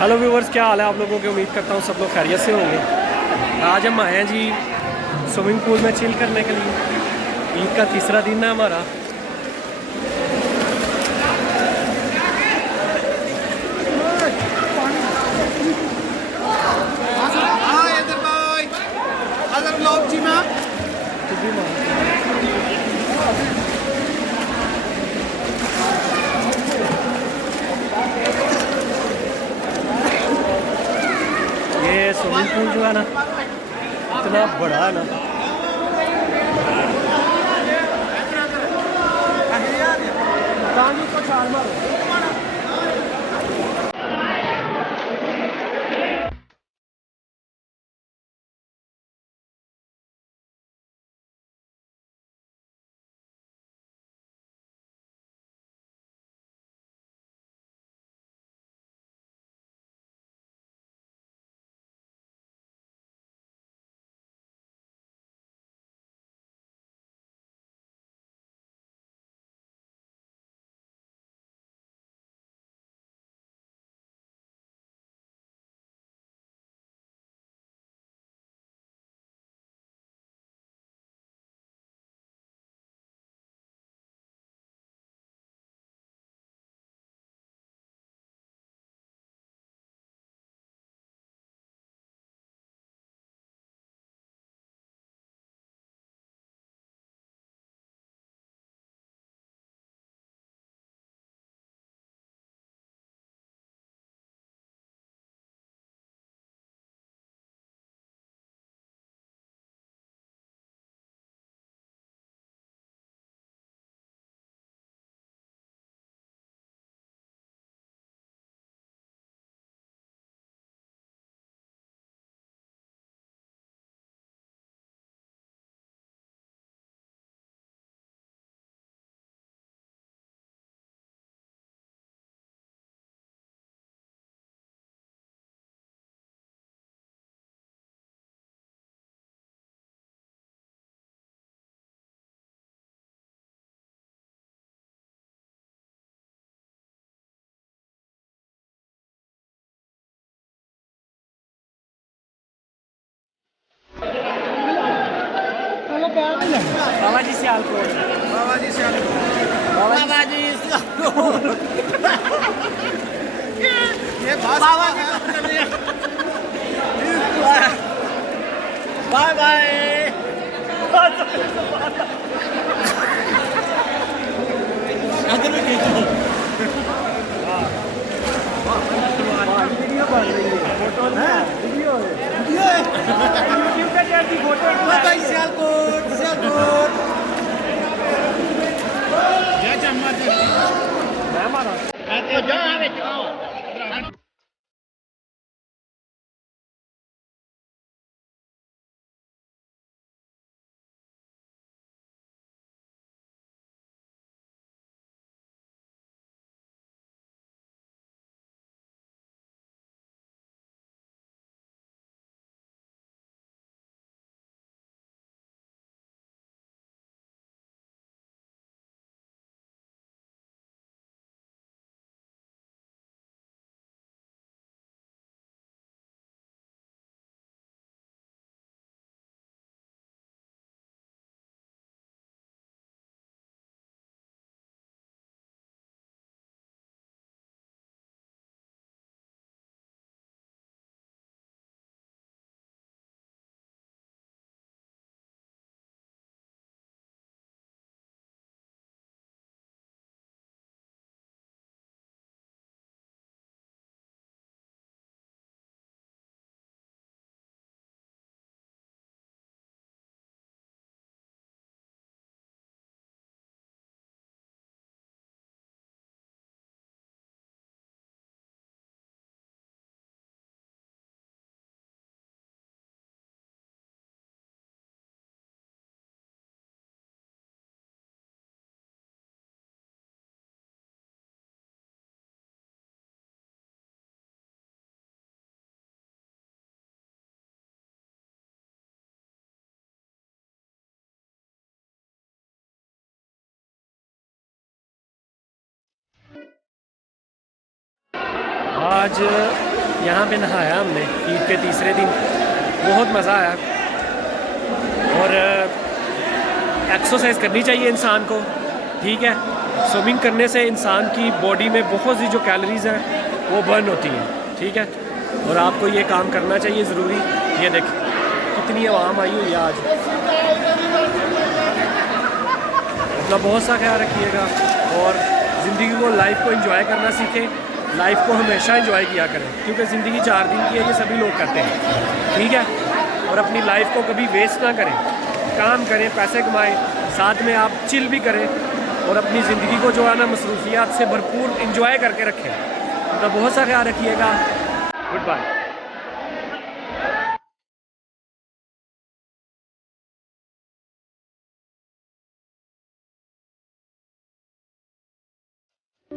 Hello viewers, क्या हाल है आप लोगों की। उम्मीद करता हूँ सब लोग खैरियत से होंगे। आज हम आए हैं जी स्विमिंग पूल में चिल करने के लिए। ईद का तीसरा दिन है हमारा। ये स्विमिंग पूल जो है ना, इतना बड़ा है ना। बाबा जी सियालकोट। बाबा जी से बाबा जी ये बाबा जी बाय बाय। सियालकोट सियालकोट आज यहाँ पे नहाया हमने ईद के तीसरे दिन, बहुत मज़ा आया। और एक्सरसाइज करनी चाहिए इंसान को, ठीक है। स्विमिंग करने से इंसान की बॉडी में बहुत सी जो कैलोरीज हैं वो बर्न होती हैं, ठीक है। और आपको ये काम करना चाहिए ज़रूरी। ये देख कितनी आवाम आई हुई है आज। अपना बहुत सा ख्याल रखिएगा और ज़िंदगी को, लाइफ को एंजॉय करना सीखें। लाइफ को हमेशा एंजॉय किया करें, क्योंकि ज़िंदगी 4 दिन की है, ये सभी लोग करते हैं, ठीक है। और अपनी लाइफ को कभी वेस्ट ना करें, काम करें, पैसे कमाएं, साथ में आप चिल भी करें और अपनी ज़िंदगी को जो है ना मसरूफियात से भरपूर एंजॉय करके रखें। तो बहुत सा ख्याल रखिएगा। Good bye.